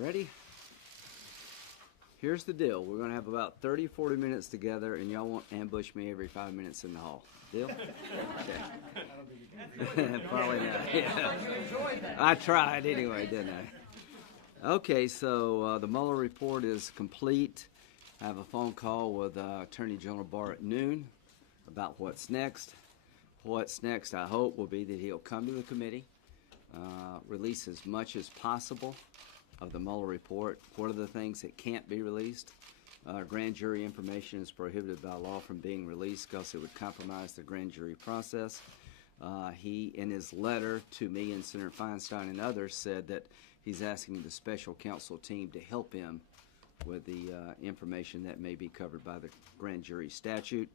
You ready? Here's the deal. We're going to have about 30, 40 minutes together, and y'all won't ambush me every 5 minutes in the hall. Deal? Okay. Probably not. Yeah. I tried anyway, didn't I? Okay, so the Mueller report is complete. I have a phone call with Attorney General Barr at noon about what's next. What's next, I hope, will be that he'll come to the committee, release as much as possible of the Mueller report. What are the things that can't be released? Grand jury information is prohibited by law from being released because it would compromise the grand jury process. He, in his letter to me and Senator Feinstein and others, said that he's asking the special counsel team to help him with the information that may be covered by the grand jury statute.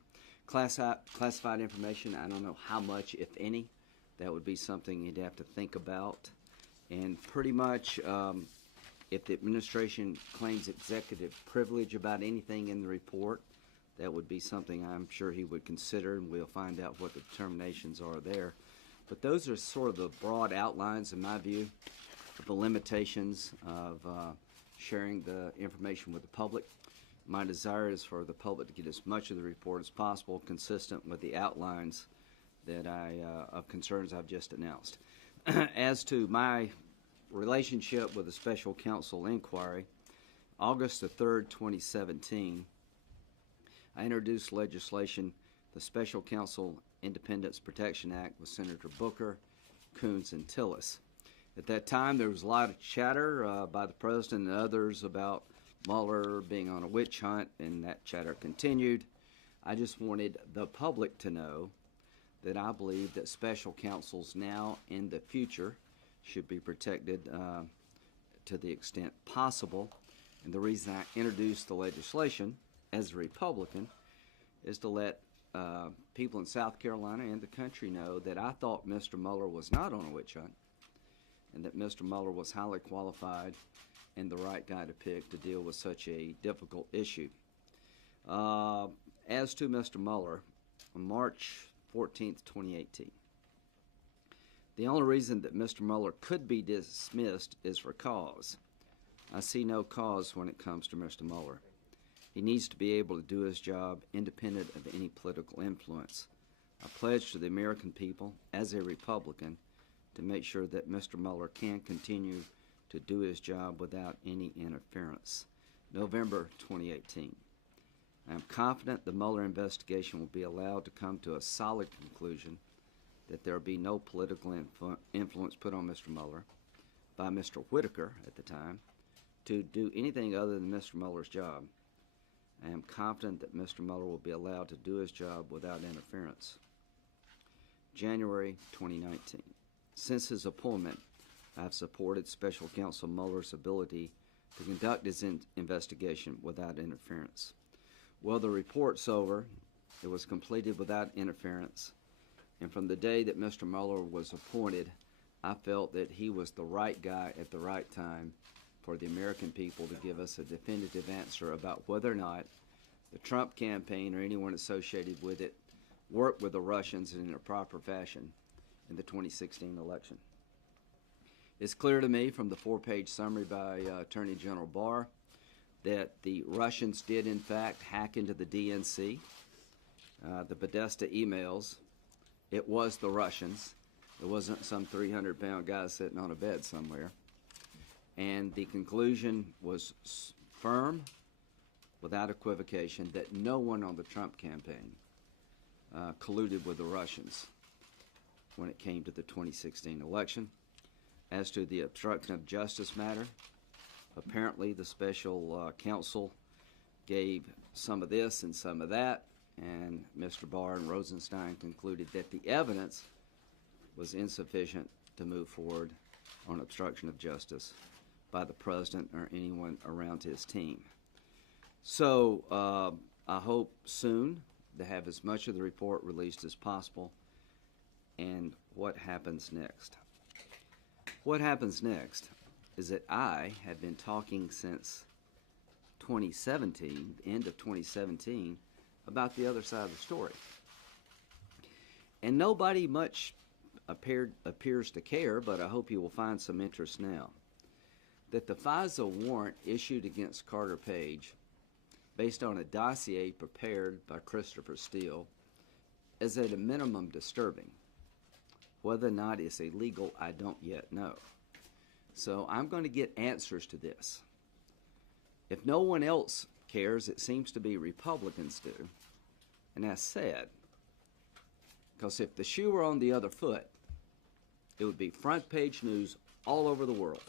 Classified information, I don't know how much, if any. That would be something you'd have to think about. And pretty much, if the administration claims executive privilege about anything in the report, that would be something I'm sure he would consider, and we'll find out what the determinations are there. But those are sort of the broad outlines, in my view, of the limitations of sharing the information with the public. My desire is for the public to get as much of the report as possible, consistent with the outlines that of concerns I've just announced. As to my relationship with the special counsel inquiry, August the 3rd, 2017, I introduced legislation, the Special Counsel Independence Protection Act, with Senator Booker, Coons, and Tillis. At that time, there was a lot of chatter by the President and others about Mueller being on a witch hunt, and that chatter continued. I just wanted the public to know that I believe that special counsels now and in the future should be protected to the extent possible. And the reason I introduced the legislation as a Republican is to let people in South Carolina and the country know that I thought Mr. Mueller was not on a witch hunt, and that Mr. Mueller was highly qualified and the right guy to pick to deal with such a difficult issue. As to Mr. Mueller, on March 14th, 2018, the only reason that Mr. Mueller could be dismissed is for cause. I see no cause when it comes to Mr. Mueller. He needs to be able to do his job independent of any political influence. I pledge to the American people, as a Republican, to make sure that Mr. Mueller can continue to do his job without any interference. November 2018. I am confident the Mueller investigation will be allowed to come to a solid conclusion, that there will be no political influence put on Mr. Mueller by Mr. Whitaker at the time to do anything other than Mr. Mueller's job. I am confident that Mr. Mueller will be allowed to do his job without interference. January 2019. Since his appointment, I have supported Special Counsel Mueller's ability to conduct his investigation without interference. Well, the report's over. It was completed without interference. And from the day that Mr. Mueller was appointed, I felt that he was the right guy at the right time for the American people to give us a definitive answer about whether or not the Trump campaign or anyone associated with it worked with the Russians in a proper fashion in the 2016 election. It's clear to me from the 4-page summary by Attorney General Barr that the Russians did, in fact, hack into the DNC. The Podesta emails, it was the Russians. It wasn't some 300-pound guy sitting on a bed somewhere. And the conclusion was firm, without equivocation, that no one on the Trump campaign colluded with the Russians when it came to the 2016 election. As to the obstruction of justice matter, apparently the special counsel gave some of this and some of that, and Mr. Barr and Rosenstein concluded that the evidence was insufficient to move forward on obstruction of justice by the president or anyone around his team. So I hope soon to have as much of the report released as possible. And what happens next? What happens next is that I have been talking since 2017, end of 2017, about the other side of the story. And nobody much appears to care, but I hope you will find some interest now. that the FISA warrant issued against Carter Page, based on a dossier prepared by Christopher Steele, is at a minimum disturbing. Whether or not it's illegal, I don't yet know. So I'm going to get answers to this. If no one else cares, it seems to be Republicans do. And that's sad. Because if the shoe were on the other foot, it would be front page news all over the world.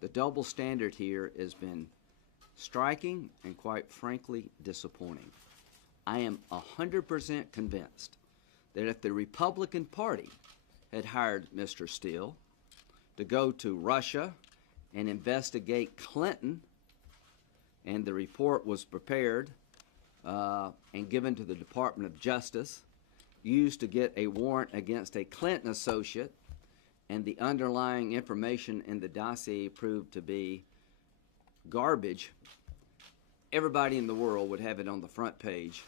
The double standard here has been striking and, quite frankly, disappointing. I am 100% convinced that if the Republican Party had hired Mr. Steele to go to Russia and investigate Clinton, and the report was prepared and given to the Department of Justice, used to get a warrant against a Clinton associate, and the underlying information in the dossier proved to be garbage, everybody in the world would have it on the front page.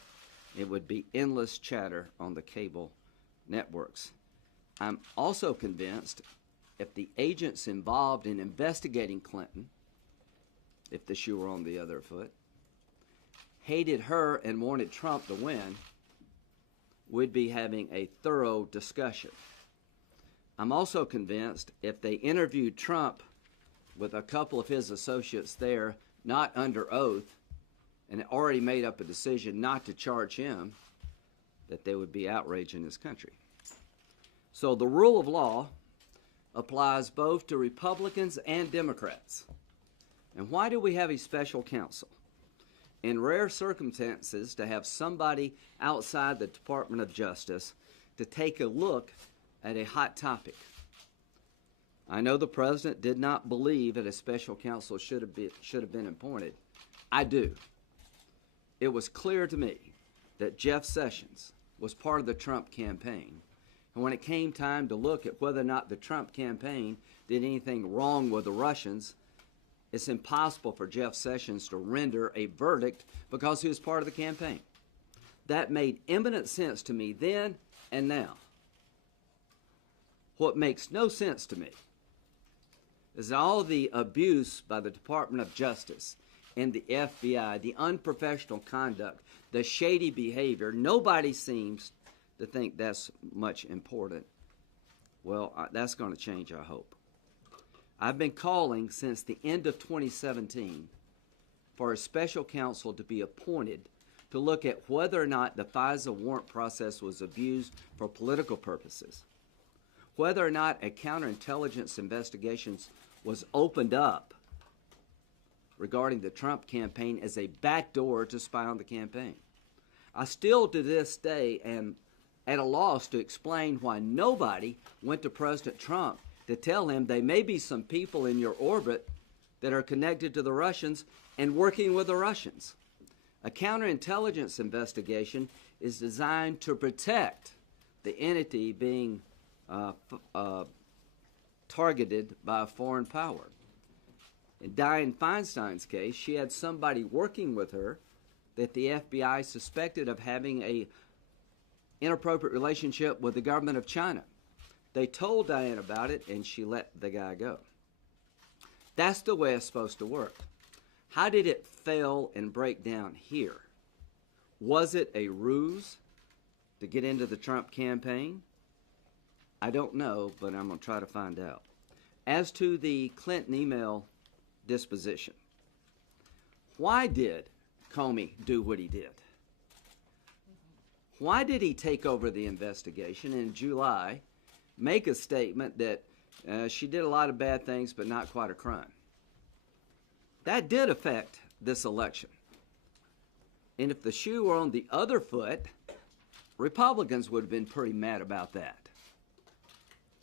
It would be endless chatter on the cable networks. I'm also convinced if the agents involved in investigating Clinton, if the shoe were on the other foot, hated her and wanted Trump to win, we'd be having a thorough discussion. I'm also convinced if they interviewed Trump with a couple of his associates there, not under oath, and had already made up a decision not to charge him, that there would be outrage in this country. So the rule of law applies both to Republicans and Democrats. And why do we have a special counsel? In rare circumstances, to have somebody outside the Department of Justice to take a look at a hot topic. I know the president did not believe that a special counsel should have been appointed. I do. It was clear to me that Jeff Sessions was part of the Trump campaign. And when it came time to look at whether or not the Trump campaign did anything wrong with the Russians, it's impossible for Jeff Sessions to render a verdict because he was part of the campaign. That made eminent sense to me then and now. What makes no sense to me is all the abuse by the Department of Justice and the FBI, the unprofessional conduct, the shady behavior. Nobody seems to think that's much important. Well, that's going to change, I hope. I've been calling since the end of 2017 for a special counsel to be appointed to look at whether or not the FISA warrant process was abused for political purposes, whether or not a counterintelligence investigation was opened up regarding the Trump campaign as a backdoor to spy on the campaign. I still to this day am at a loss to explain why nobody went to President Trump to tell him there may be some people in your orbit that are connected to the Russians and working with the Russians. A counterintelligence investigation is designed to protect the entity being targeted by a foreign power. In Dianne Feinstein's case, she had somebody working with her that the FBI suspected of having an inappropriate relationship with the government of China. They told Dianne about it, and she let the guy go. That's the way it's supposed to work. How did it fail and break down here? Was it a ruse to get into the Trump campaign? I don't know, but I'm going to try to find out. As to the Clinton email disposition, why did Comey do what he did? Why did he take over the investigation in July, make a statement that she did a lot of bad things but not quite a crime? That did affect this election. And if the shoe were on the other foot, Republicans would have been pretty mad about that.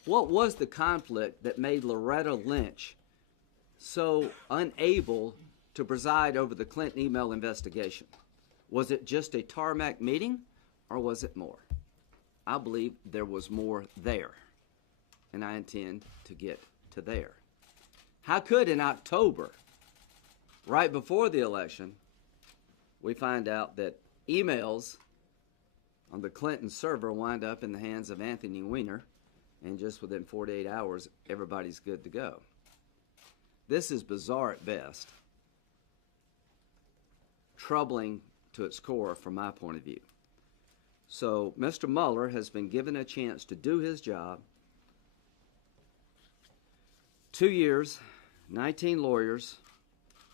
What was the conflict that made Loretta Lynch so unable to preside over the Clinton email investigation? Was it just a tarmac meeting, or was it more? I believe there was more there, and I intend to get to there. How could in October, right before the election, we find out that emails on the Clinton server wind up in the hands of Anthony Weiner, and just within 48 hours, everybody's good to go? This is bizarre at best, troubling to its core from my point of view. So Mr. Mueller has been given a chance to do his job. 2 years, 19 lawyers,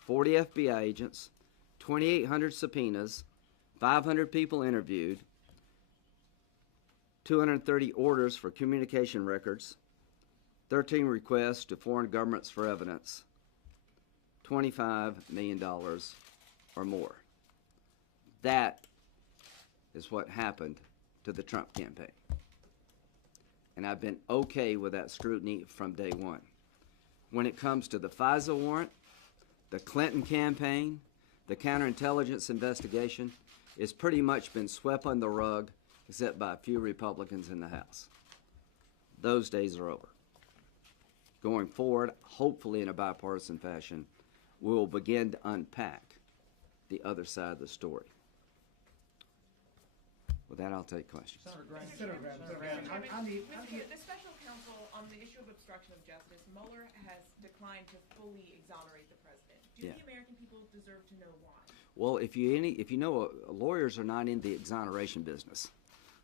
40 FBI agents, 2,800 subpoenas, 500 people interviewed, 230 orders for communication records, 13 requests to foreign governments for evidence, $25 million or more. That is what happened to the Trump campaign. And I've been okay with that scrutiny from day one. When it comes to the FISA warrant, the Clinton campaign, the counterintelligence investigation, it's pretty much been swept under the rug except by a few Republicans in the House. Those days are over. Going forward, hopefully in a bipartisan fashion, we will begin to unpack the other side of the story. With that, I'll take questions. The special counsel on the issue of obstruction of justice, Mueller has declined to fully exonerate the president. Do the American people deserve to know why? Well, if you know, lawyers are not in the exoneration business.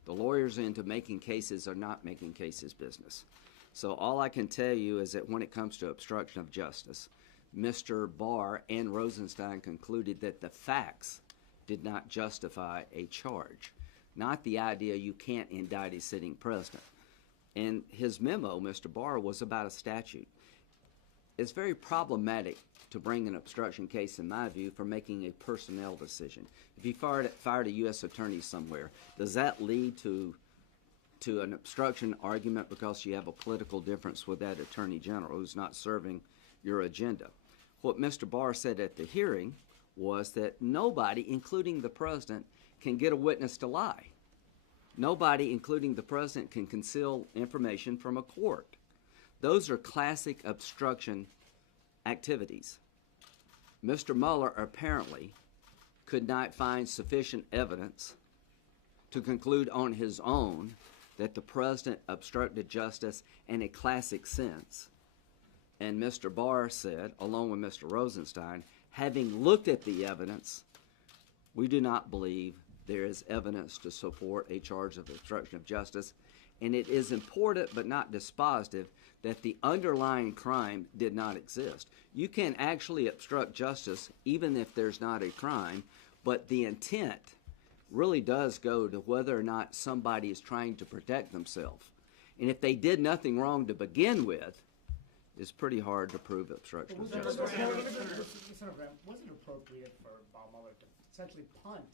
The lawyers into making cases or not making cases business. So all I can tell you is that when it comes to obstruction of justice, Mr. Barr and Rosenstein concluded that the facts did not justify a charge, not the idea you can't indict a sitting president. And his memo, Mr. Barr, was about a statute. It's very problematic to bring an obstruction case, in my view, for making a personnel decision. If you fired a U.S. attorney somewhere, does that lead to an obstruction argument because you have a political difference with that attorney general who's not serving your agenda? What Mr. Barr said at the hearing was that nobody, including the president, can get a witness to lie. Nobody, including the president, can conceal information from a court. Those are classic obstruction activities. Mr. Mueller apparently could not find sufficient evidence to conclude on his own that the president obstructed justice in a classic sense. And Mr. Barr said, along with Mr. Rosenstein, having looked at the evidence, we do not believe there is evidence to support a charge of obstruction of justice. And it is important but not dispositive that the underlying crime did not exist. You can actually obstruct justice even if there's not a crime, but the intent really does go to whether or not somebody is trying to protect themselves. And if they did nothing wrong to begin with, it's pretty hard to prove obstruction of justice. Senator, was it appropriate for Bob Mueller to essentially punt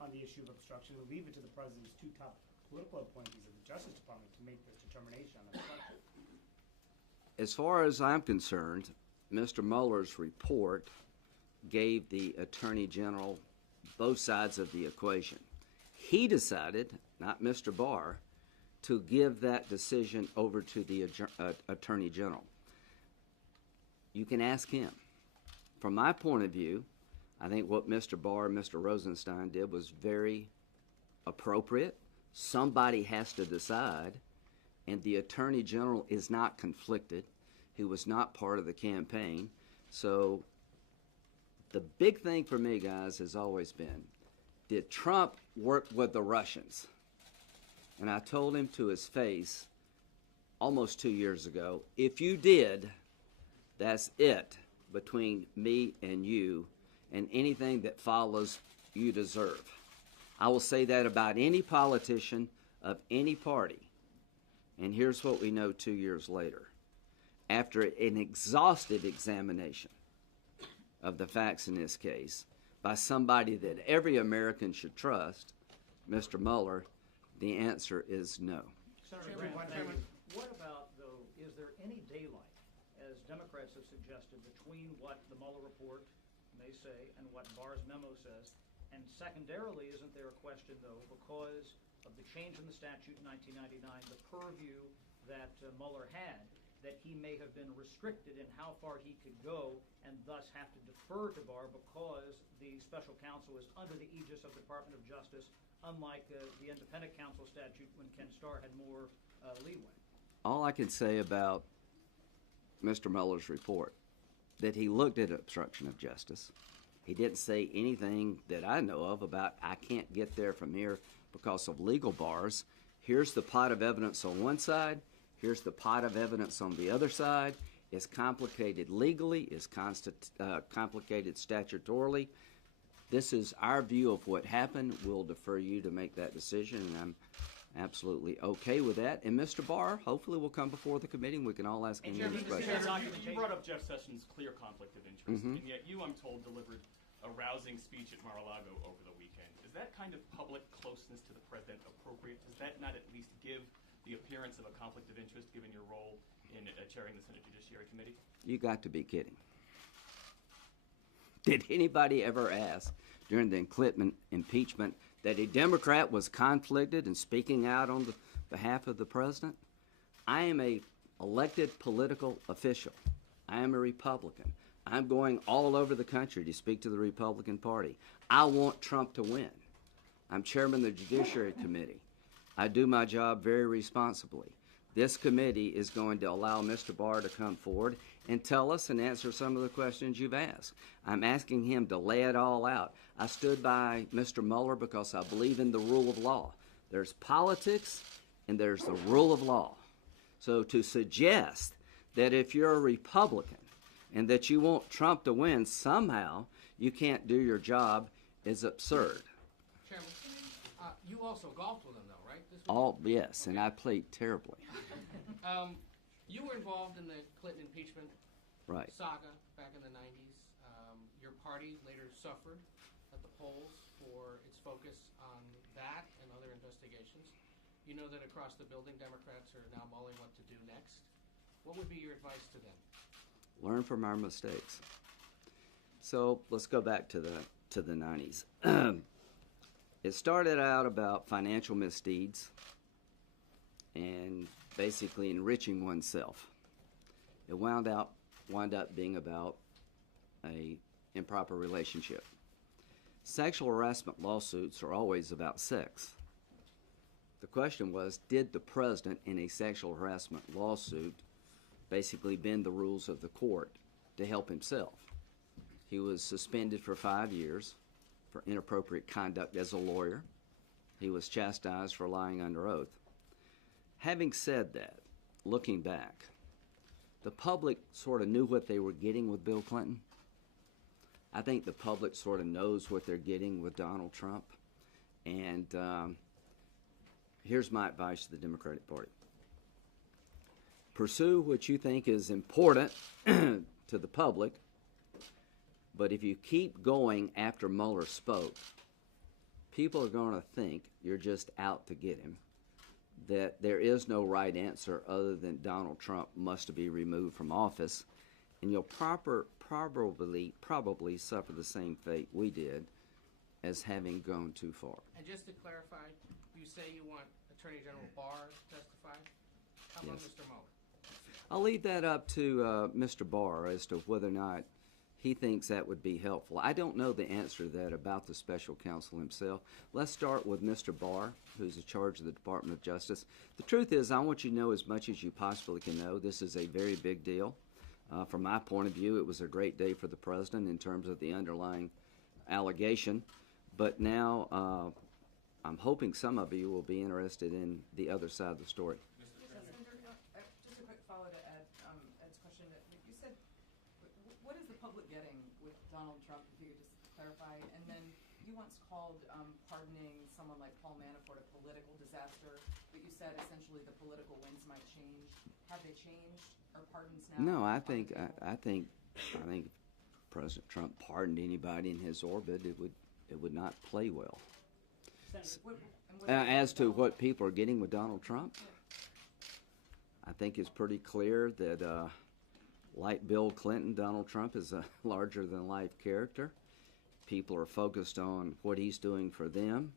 on the issue of obstruction and leave it to the president's two top political appointees of the Justice Department to make this determination on obstruction? As far as I'm concerned, Mr. Mueller's report gave the Attorney General both sides of the equation. He decided, not Mr. Barr, to give that decision over to the Attorney General. You can ask him. From my point of view, I think what Mr. Barr and Mr. Rosenstein did was very appropriate. Somebody has to decide, and the Attorney General is not conflicted. He was not part of the campaign. So the big thing for me, guys, has always been, did Trump work with the Russians? And I told him to his face almost 2 years ago, if you did, that's it between me and you, and anything that follows you deserve. I will say that about any politician of any party. And here's what we know 2 years later. After an exhaustive examination of the facts in this case by somebody that every American should trust, Mr. Mueller, the answer is no. Senator what about, though, is there any daylight, as Democrats have suggested, between what the Mueller report may say and what Barr's memo says? And secondarily, isn't there a question, though, because of the change in the statute in 1999, the purview that Mueller had, that he may have been restricted in how far he could go and thus have to defer to Barr because the special counsel is under the aegis of the Department of Justice, unlike the independent counsel statute when Ken Starr had more leeway? All I can say about Mr. Mueller's report that he looked at obstruction of justice. He didn't say anything that I know of about I can't get there from here because of legal bars. Here's the pot of evidence on one side. Here's the pot of evidence on the other side. It's complicated legally. It's complicated statutorily. This is our view of what happened. We'll defer you to make that decision, and I'm absolutely okay with that. And Mr. Barr, hopefully, will come before the committee, and we can all ask him these questions. You brought up Jeff Sessions' clear conflict of interest, and yet you, I'm told, delivered a rousing speech at Mar-a-Lago over the weekend. Is that kind of public closeness to the president appropriate? Does that not at least give the appearance of a conflict of interest, given your role in chairing the Senate Judiciary Committee? You got to be kidding. Did anybody ever ask during the Clinton impeachment that a Democrat was conflicted and speaking out on the behalf of the president? I am a elected political official. I am a Republican. I'm going all over the country to speak to the Republican Party. I want Trump to win. I'm chairman of the Judiciary Committee. I do my job very responsibly. This committee is going to allow Mr. Barr to come forward and tell us and answer some of the questions you've asked. I'm asking him to lay it all out. I stood by Mr. Mueller because I believe in the rule of law. There's politics and there's the rule of law. So to suggest that if you're a Republican and that you want Trump to win, somehow you can't do your job is absurd. Chairman, you also golfed with him, though, right? Yes, and I played terribly. You were involved in the Clinton impeachment saga back in the 90s. Your party later suffered at the polls for its focus on that and other investigations. You know that across the building, Democrats are now mulling what to do next. What would be your advice to them? Learn from our mistakes. So let's go back to the 90s. It started out about financial misdeeds and basically enriching oneself. It wound up being about a improper relationship. Sexual harassment lawsuits are always about sex. The question was, did the president in a sexual harassment lawsuit basically bend the rules of the court to help himself? He was suspended for 5 years for inappropriate conduct as a lawyer. He was chastised for lying under oath. Having said that, looking back, the public sort of knew what they were getting with Bill Clinton. I think the public sort of knows what they're getting with Donald Trump. And here's my advice to the Democratic Party. Pursue what you think is important to the public, but if you keep going after Mueller spoke, people are going to think you're just out to get him, that there is no right answer other than Donald Trump must be removed from office, and you'll probably suffer the same fate we did as having gone too far. And just to clarify, you say you want Attorney General Barr to testify? How about Mr. Mueller? I'll leave that up to Mr. Barr as to whether or not he thinks that would be helpful. I don't know the answer to that about the special counsel himself. Let's start with Mr. Barr, who's in charge of the Department of Justice. The truth is, I want you to know as much as you possibly can know. This is a very big deal. From my point of view, it was a great day for the president in terms of the underlying allegation. But now I'm hoping some of you will be interested in the other side of the story. Just a quick follow to Ed's question. You said, what is the public getting with Donald Trump, if you could just clarify? And then you once called pardoning someone like Paul Manafort a political disaster, but you said essentially the political winds might change. Have they changed? Are pardons now? No, I think President Trump pardoned anybody in his orbit, it would not play well. As to what people are getting with Donald Trump, I think it's pretty clear that, like Bill Clinton, Donald Trump is a larger-than-life character. People are focused on what he's doing for them.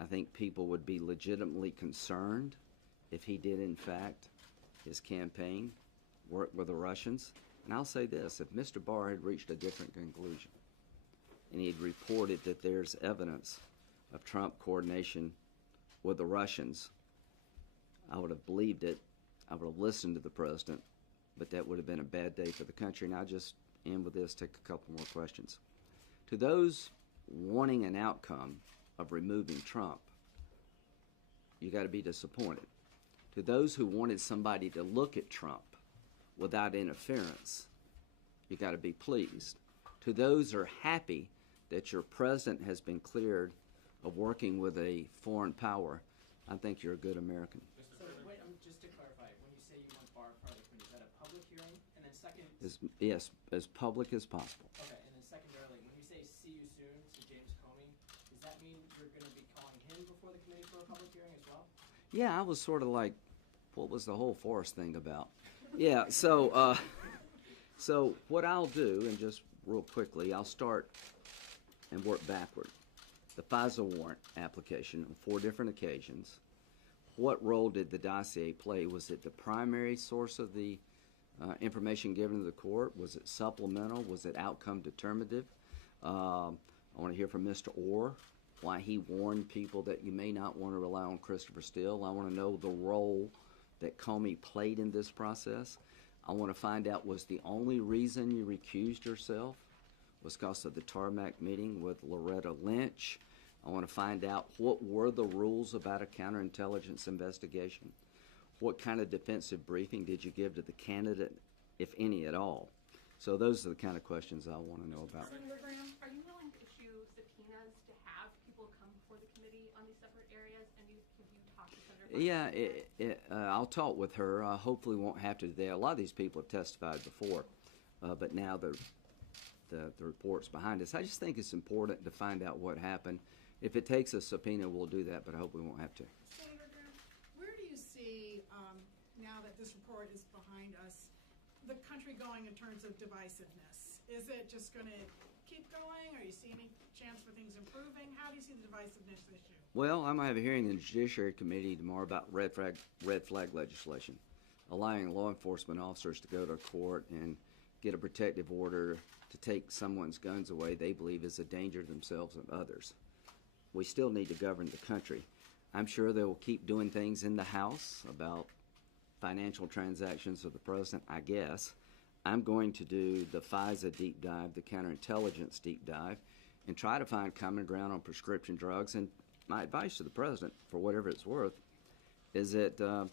I think people would be legitimately concerned if he did, in fact, his campaign work with the Russians. And I'll say this, if Mr. Barr had reached a different conclusion and he had reported that there's evidence of Trump coordination with the Russians, I would have believed it. I would have listened to the president, but that would have been a bad day for the country. And I just end with this, take a couple more questions. To those wanting an outcome of removing Trump, you got to be disappointed. To those who wanted somebody to look at Trump without interference, you got to be pleased. To those who are happy that your president has been cleared of working with a foreign power, I think you're a good American. So wait, just to clarify, when you say you want Barr part of the committee, is that a public hearing? And then second, Yes, as public as possible. okay, and then secondarily, when you say see you soon to James Comey, does that mean you're going to be calling him before the committee for a public hearing as well? Yeah, I was sort of like, what was the whole Forrest thing about? Yeah, so what I'll do, and just real quickly, I'll start and work backward. The FISA warrant application on 4 different occasions. What role did the dossier play? Was it the primary source of the information given to the court? Was it supplemental? Was it outcome determinative? I want to hear from Mr. Orr, why he warned people that you may not want to rely on Christopher Steele. I want to know the role that Comey played in this process. I want to find out, was the only reason you recused yourself was because of the tarmac meeting with Loretta Lynch? I want to find out what were the rules about a counterintelligence investigation. What kind of defensive briefing did you give to the candidate, if any at all? So those are the kind of questions I want to know about. Senator Graham, are you willing to issue subpoenas to have people come before the committee on these separate areas? And have you talked to Senator? Yeah, I'll talk with her. Hopefully won't have to today. A lot of these people have testified before, but now the report's behind us. I just think it's important to find out what happened. If it takes a subpoena, we'll do that, but I hope we won't have to. Senator Graham, where do you see, now that this report is behind us, the country going in terms of divisiveness? Is it just going to keep going? Are you seeing any chance for things improving? How do you see the divisiveness issue? Well, I'm going to have a hearing in the Judiciary Committee tomorrow about red flag legislation, allowing law enforcement officers to go to court and get a protective order to take someone's guns away they believe is a danger to themselves and others. We still need to govern the country. I'm sure they will keep doing things in the House about financial transactions of the president, I guess. I'm going to do the FISA deep dive, the counterintelligence deep dive, and try to find common ground on prescription drugs. And my advice to the president, for whatever it's worth, is that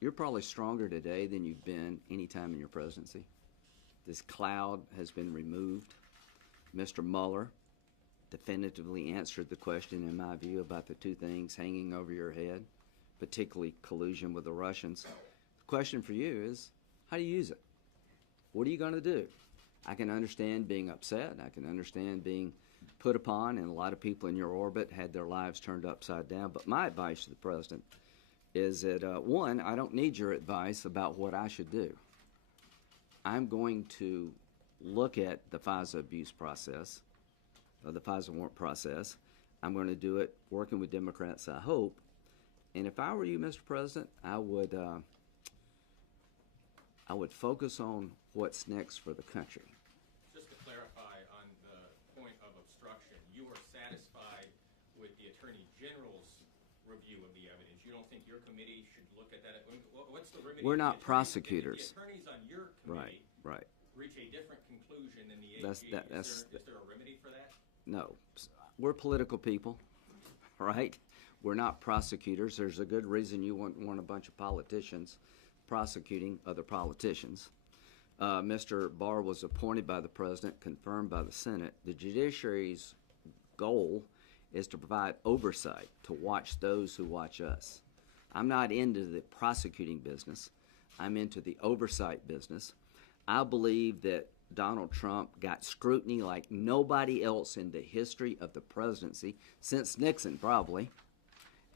you're probably stronger today than you've been any time in your presidency. This cloud has been removed. Mr. Mueller definitively answered the question, in my view, about the 2 things hanging over your head, particularly collusion with the Russians. The question for you is, how do you use it? What are you going to do? I can understand being upset. I can understand being put upon, and a lot of people in your orbit had their lives turned upside down. But my advice to the president is that, one, I don't need your advice about what I should do. I'm going to look at the FISA abuse process, the FISA warrant process. I'm going to do it working with Democrats, I hope. And if I were you, Mr. President, I would focus on what's next for the country. Just to clarify on the point of obstruction, you are satisfied with the Attorney General's review of the evidence. You don't think your committee should look at that? What's the remedy? We're not prosecutors. If the attorneys on your committee Right. reach a different conclusion than the AG, That's- is there a remedy for that? No. We're political people, right? We're not prosecutors. There's a good reason you want a bunch of politicians prosecuting other politicians. Mr. Barr was appointed by the president, confirmed by the Senate. The judiciary's goal is to provide oversight, to watch those who watch us. I'm not into the prosecuting business. I'm into the oversight business. I believe that Donald Trump got scrutiny like nobody else in the history of the presidency, since Nixon probably.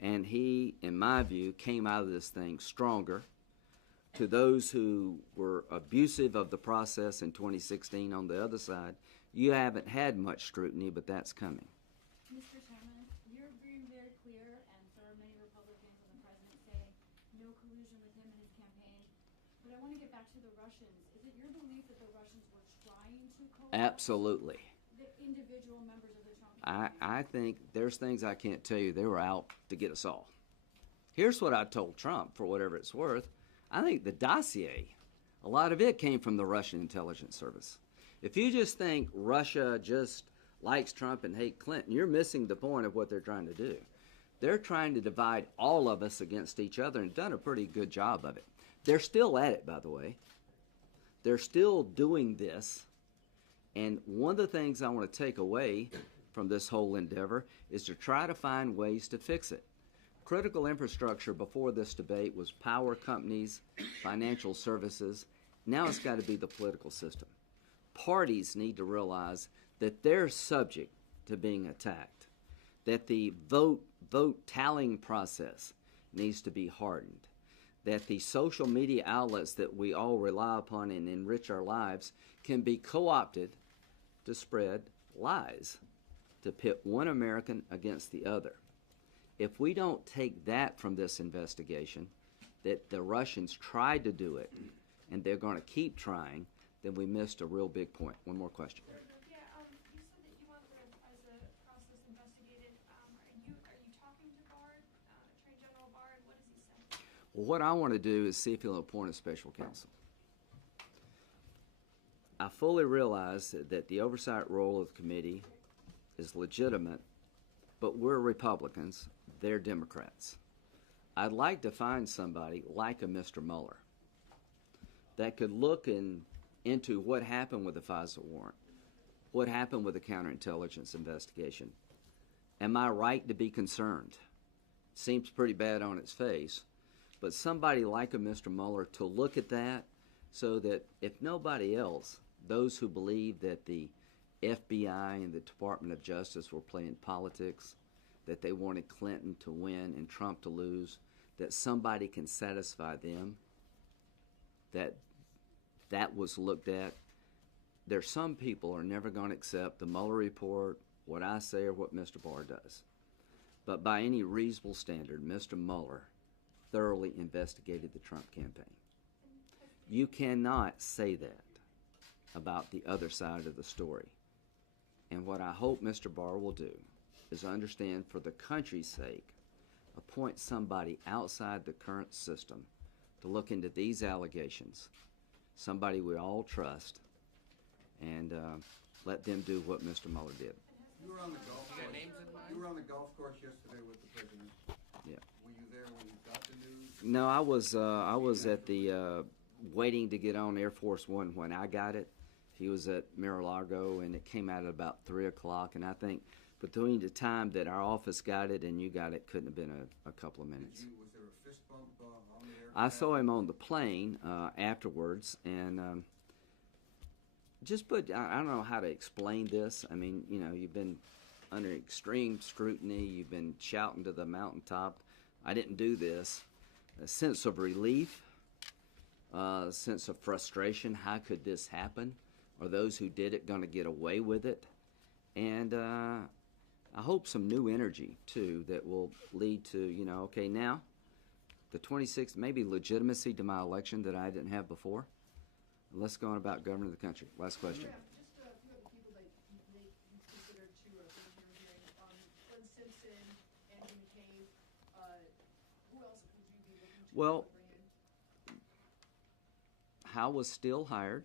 And he, in my view, came out of this thing stronger. To those who were abusive of the process in 2016 on the other side, you haven't had much scrutiny, but that's coming. Mr. Chairman, you're being very clear, and so are many Republicans and the president saying no collusion with him and his campaign. But I want to get back to the Russians. Is it your belief that the Russians were trying to coerce Absolutely. the individual members of the Trump campaign? I think there's things I can't tell you. They were out to get us all. Here's what I told Trump, for whatever it's worth. I think the dossier A lot of it came from the Russian intelligence service. If you just think Russia just likes Trump and hates Clinton, you're missing the point of what they're trying to do. They're trying to divide all of us against each other and done a pretty good job of it. They're still at it, by the way. They're still doing this. And one of the things I want to take away from this whole endeavor is to try to find ways to fix it. Critical infrastructure before this debate was power companies, financial services. Now it's got to be the political system. Parties need to realize that they're subject to being attacked, that the vote tallying process needs to be hardened, that the social media outlets that we all rely upon and enrich our lives can be co-opted to spread lies, to pit one American against the other. If we don't take that from this investigation, that the Russians tried to do it and they're going to keep trying, then we missed a real big point. One more question. Yeah, you said that you want as a process investigated. Are you talking to Bard, Attorney General Bard? What does he say? Well, what I want to do is see if he'll appoint a special counsel. I fully realize that the oversight role of the committee is legitimate, but we're Republicans, they're Democrats. I'd like to find somebody like a Mr. Mueller that could look into what happened with the FISA warrant, what happened with the counterintelligence investigation. Am I right to be concerned? Seems pretty bad on its face, but somebody like a Mr. Mueller to look at that so that if nobody else, those who believe that the FBI and the Department of Justice were playing politics, that they wanted Clinton to win and Trump to lose, that somebody can satisfy them, that was looked at. There's some people are never going to accept the Mueller report, what I say, or what Mr. Barr does. But by any reasonable standard, Mr. Mueller thoroughly investigated the Trump campaign. You cannot say that about the other side of the story. And what I hope Mr. Barr will do is understand, for the country's sake, appoint somebody outside the current system to look into these allegations, somebody we all trust, and let them do what Mr. Mueller did. You were on the golf course. You were on the golf course yesterday with the president. Yeah. Were you there when you got the news? No, I was at the waiting to get on Air Force One when I got it. He was at Mar-a-Lago, and it came out at about 3 o'clock. And I think between the time that our office got it and you got it, couldn't have been a couple of minutes. Was there a fist bump on the aircraft? I saw him on the plane afterwards, and I don't know how to explain this. I mean, you know, you've been under extreme scrutiny. You've been shouting to the mountaintop. I didn't do this. A sense of relief, a sense of frustration. How could this happen? Are those who did it going to get away with it? And I hope some new energy, too, that will lead to, you know, okay, now the 26th, maybe legitimacy to my election that I didn't have before. Let's go on about governing the country. Last question. Yeah, just a few other people that you considered to bring to your hearing. Glenn Simpson, Andrew McCabe. Who else would you be looking to Well, bring in? Howe was still hired.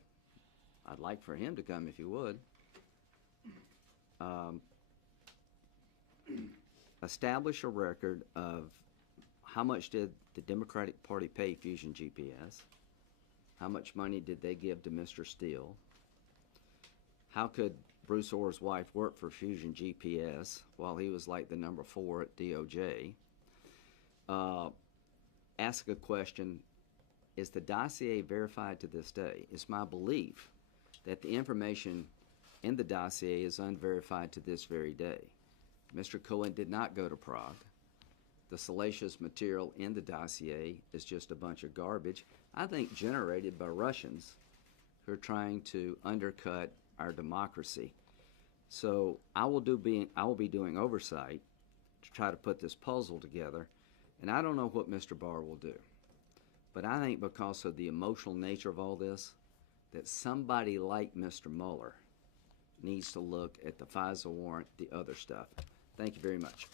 I'd like for him to come if he would. Establish a record of how much did the Democratic Party pay Fusion GPS? How much money did they give to Mr. Steele? How could Bruce Orr's wife work for Fusion GPS while he was like the number 4 at DOJ? Ask a question, is the dossier verified to this day? It's my belief that the information in the dossier is unverified to this very day. Mr. Cohen did not go to Prague. The salacious material in the dossier is just a bunch of garbage, I think generated by Russians who are trying to undercut our democracy. So I will be doing oversight to try to put this puzzle together, and I don't know what Mr. Barr will do. But I think because of the emotional nature of all this, that somebody like Mr. Mueller needs to look at the FISA warrant, the other stuff. Thank you very much.